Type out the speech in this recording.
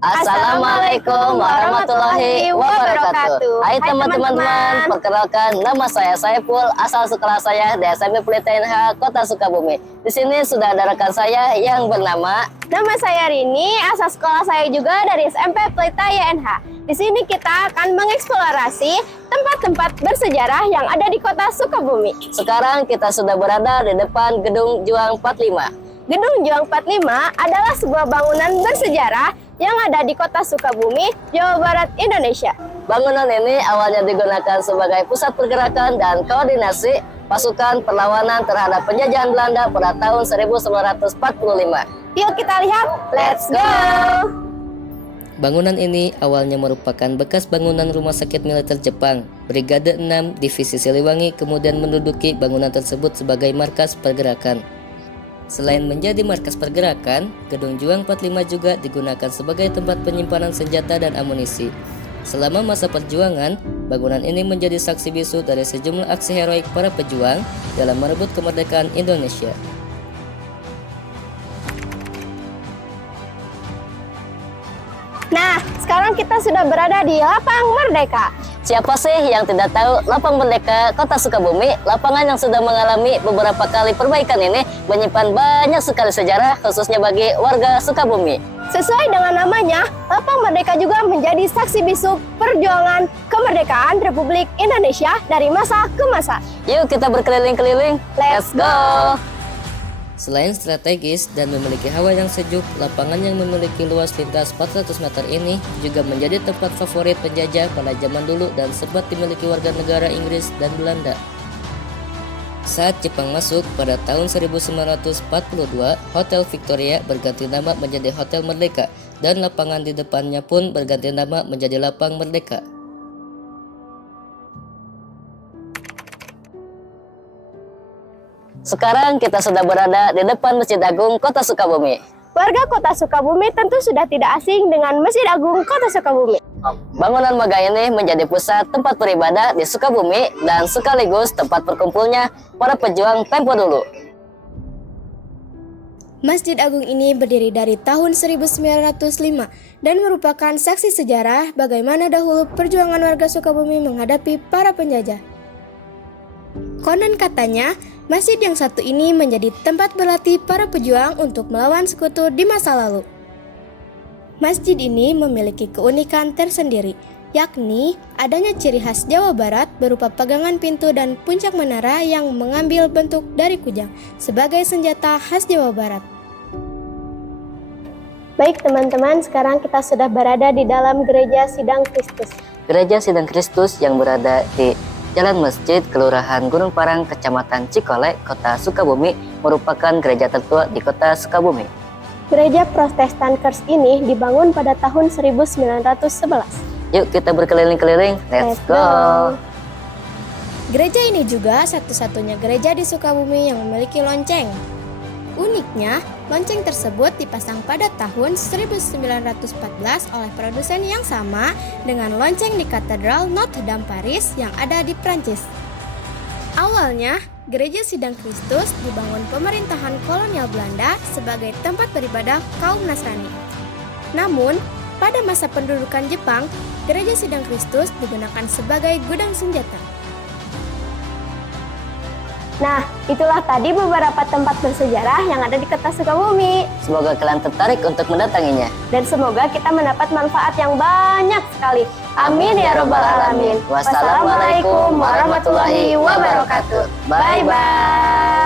Assalamualaikum warahmatullahi wabarakatuh. Hai teman-teman, perkenalkan nama saya Saiful, asal sekolah saya di SMP Pelita INH Kota Sukabumi. Di sini sudah ada rekan saya yang bernama. Nama saya Rini, asal sekolah saya juga dari SMP Pelita INH. Di sini kita akan mengeksplorasi tempat-tempat bersejarah yang ada di Kota Sukabumi. Sekarang kita sudah berada di depan Gedung Juang 45. Gedung Juang 45 adalah sebuah bangunan bersejarah yang ada di Kota Sukabumi, Jawa Barat, Indonesia. Bangunan ini awalnya digunakan sebagai pusat pergerakan dan koordinasi pasukan perlawanan terhadap penjajahan Belanda pada tahun 1945. Yuk kita lihat, let's go! Bangunan ini awalnya merupakan bekas bangunan rumah sakit militer Jepang. Brigade 6 Divisi Siliwangi kemudian menduduki bangunan tersebut sebagai markas pergerakan. Selain menjadi markas pergerakan, Gedung Juang 45 juga digunakan sebagai tempat penyimpanan senjata dan amunisi. Selama masa perjuangan, bangunan ini menjadi saksi bisu dari sejumlah aksi heroik para pejuang dalam merebut kemerdekaan Indonesia. Nah, sekarang kita sudah berada di Lapang Merdeka. Siapa sih yang tidak tahu Lapang Merdeka Kota Sukabumi? Lapangan yang sudah mengalami beberapa kali perbaikan ini menyimpan banyak sekali sejarah khususnya bagi warga Sukabumi. Sesuai dengan namanya, Lapang Merdeka juga menjadi saksi bisu perjuangan kemerdekaan Republik Indonesia dari masa ke masa. Yuk kita berkeliling-keliling, Let's go! Selain strategis dan memiliki hawa yang sejuk, lapangan yang memiliki luas lintas 400 meter ini juga menjadi tempat favorit penjajah pada zaman dulu dan sempat dimiliki warga negara Inggris dan Belanda. Saat Jepang masuk pada tahun 1942, Hotel Victoria berganti nama menjadi Hotel Merdeka dan lapangan di depannya pun berganti nama menjadi Lapang Merdeka. Sekarang kita sudah berada di depan Masjid Agung Kota Sukabumi. Warga Kota Sukabumi tentu sudah tidak asing dengan Masjid Agung Kota Sukabumi. Bangunan megah ini menjadi pusat tempat beribadah di Sukabumi dan sekaligus tempat berkumpulnya para pejuang tempo dulu. Masjid Agung ini berdiri dari tahun 1905 dan merupakan saksi sejarah bagaimana dahulu perjuangan warga Sukabumi menghadapi para penjajah. Konon katanya, masjid yang satu ini menjadi tempat berlatih para pejuang untuk melawan sekutu di masa lalu. Masjid ini memiliki keunikan tersendiri, yakni adanya ciri khas Jawa Barat berupa pegangan pintu dan puncak menara yang mengambil bentuk dari kujang sebagai senjata khas Jawa Barat. Baik teman-teman, sekarang kita sudah berada di dalam Gereja Sidang Kristus. Gereja Sidang Kristus yang berada di Jalan Masjid, Kelurahan Gunung Parang, Kecamatan Cikole, Kota Sukabumi, merupakan gereja tertua di Kota Sukabumi. Gereja Protestan Kers ini dibangun pada tahun 1911. Yuk kita berkeliling-keliling, let's go! Gereja ini juga satu-satunya gereja di Sukabumi yang memiliki lonceng. Uniknya, lonceng tersebut dipasang pada tahun 1914 oleh produsen yang sama dengan lonceng di Katedral Notre Dame Paris yang ada di Prancis. Awalnya, Gereja Sidang Kristus dibangun pemerintahan kolonial Belanda sebagai tempat beribadah kaum Nasrani. Namun, pada masa pendudukan Jepang, Gereja Sidang Kristus digunakan sebagai gudang senjata. Nah, itulah tadi beberapa tempat bersejarah yang ada di Kota Sukabumi. Semoga kalian tertarik untuk mendatanginya. Dan semoga kita mendapat manfaat yang banyak sekali. Amin ya robbal alamin. Wassalamualaikum warahmatullahi wabarakatuh. Bye-bye.